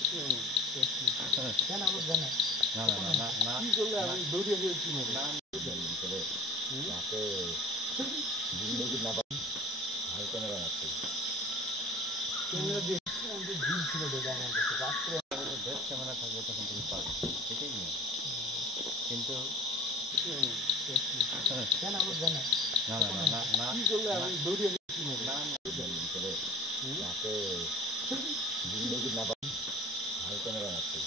হুম, কেন আমার জানা না, না, না, না, না, কি করলে না, আমি দৌড়িয়ে গিয়েছি মনে না, ভিতরে হুম? যাতে জিন্দগি না পাই হাই ক্যামেরা আছে। ক্যামেরা দিয়ে আমি তো ঝিল ছিল দেখে আমার কাছে রাত্রে বেস্ট ক্যামেরা থাকলে তখন তুমি পাবে, এটাই নিয়ম। কিন্তু হুম, কেন আমার জানা না, না, না, না, না, কি করলে না, আমি দৌড়িয়ে গেছি মনে না, না, ভিতরে হুম? যাতে জিন্দগি না পাই হাই ক্যামেরা আছে।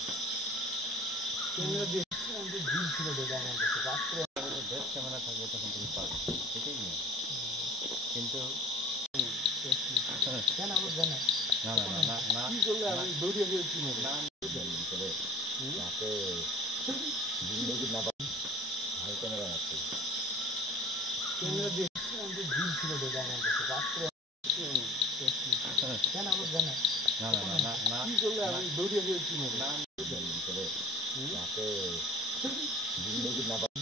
ক্যামেরা দিয়ে আমি তো ঝিল ছিল দেখে আমার কাছে রাত্রে বেস্ট ক্যামেরা থাকলে তখন তুমি পাবে, এটাই নিয়ম। কিন্তু হুম, কেন আমার জানা না, না, না, না, না, কি করলে না, আমি দৌড়িয়ে গিয়েছি মনে না, ভিতরে হুম? যাতে জিন্দগি না পাই হাই ক্যামেরা আছে। ক্যামেরা দিয়ে আমি তো ঝিল ছিল দেখে আমার কাছে রাত্রে হুম, কেন আমার জানা না, না, না, না, না, কি করলে না, আমি দৌড়িয়ে গিয়েছি মনে না, ভিতরে হুম? যাতে জিন্দগি না পাই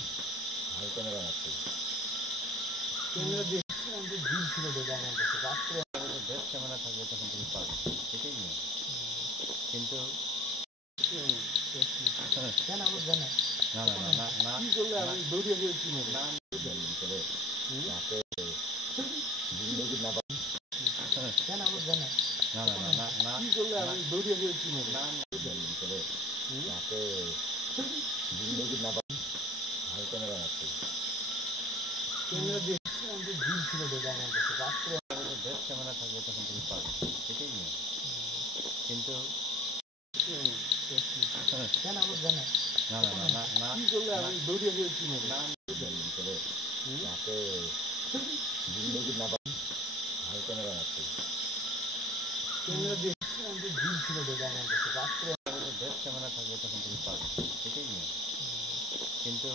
হাই ক্যামেরা আছে। ক্যামেরা দিয়ে আমি তো ঝিল ছিল দেখে আমার কাছে রাত্রে বেস্ট ক্যামেরা থাকলে তখন তুমি পাবে, এটাই নিয়ম। কিন্তু হুম, কেন আমার জানা না, না, না, না, না, কি করলে না, আমি দৌড়িয়ে গিয়েছি মনে না, ভিতরে হুম? যাতে জিন্দগি না পাই কেন আমার জানা না, না, না, না, না, কি করলে না, আমি দৌড়িয়ে গিয়েছি মনে না, ভিতরে হুম? যাতে জিন্দগি না পাই হাই ক্যামেরা আছে। ক্যামেরা দিয়ে আমি তো ঝিল ছিল দেখে আমার কাছে রাত্রে বেস্ট ক্যামেরা থাকলে তখন তুমি পাবে, এটাই নিয়ম। কিন্তু হুম, কেন আমার জানা না, না, না, না, না, কি করলে না, আমি দৌড়িয়ে গিয়েছি মনে না, ভিতরে হুম? যাতে জিন্দগি না পাই হাই ক্যামেরা আছে। ক্যামেরা দিয়ে আমি তো ঝিল ছিল দেখে আমার কাছে রাত্রে বেস্ট ক্যামেরা থাকলে তখন তুমি পাবে, এটাই নিয়ম। কিন্তু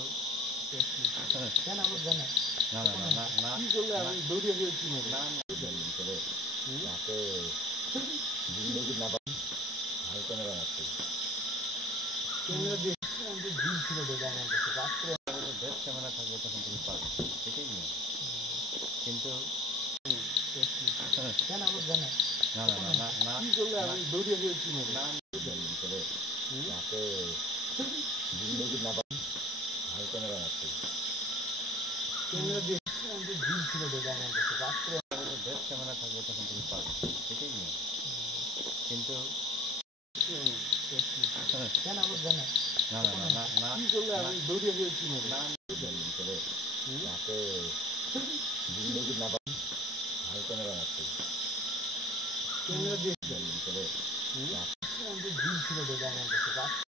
কেন আমার জানা না, না, না, না, না, কি করলে না, আমি দৌড়িয়ে গিয়েছি মনে না, ভিতরে হুম? যাতে জিন্দগি না পাই হাই ক্যামেরা আছে। ক্যামেরা দিয়ে আমি তো ঝিল ছিল দেখে আমার কাছে রাত্রে বেস্ট ক্যামেরা থাকলে তখন তুমি পাবে, এটাই নিয়ম। কিন্তু কেন আমার জানা না, না, না, না, না, কি করলে না, আমি দৌড়িয়ে গিয়েছি মনে না, ভিতরে হুম? যাতে জিন্দগি না পাই হাই ক্যামেরা আছে। ক্যামেরা দিয়ে আমি তো ঝিল ছিল দেখে আমার কাছে রাত্রে বেস্ট ক্যামেরা থাকলে তখন তুমি পাবে, এটাই নিয়ম। কিন্তু হুম, কেন আমার জানা না, না, না, না, না, কি করলে না, আমি দৌড়িয়ে গিয়েছি মনে না, ভিতরে হুম? যাতে জিন্দগি না পাই হাই ক্যামেরা আছে। ক্যামেরা দিয়ে ভিতরে হুম? যাতে আমি তো ঝিল ছিল দেখে আমার কাছে রাত্রে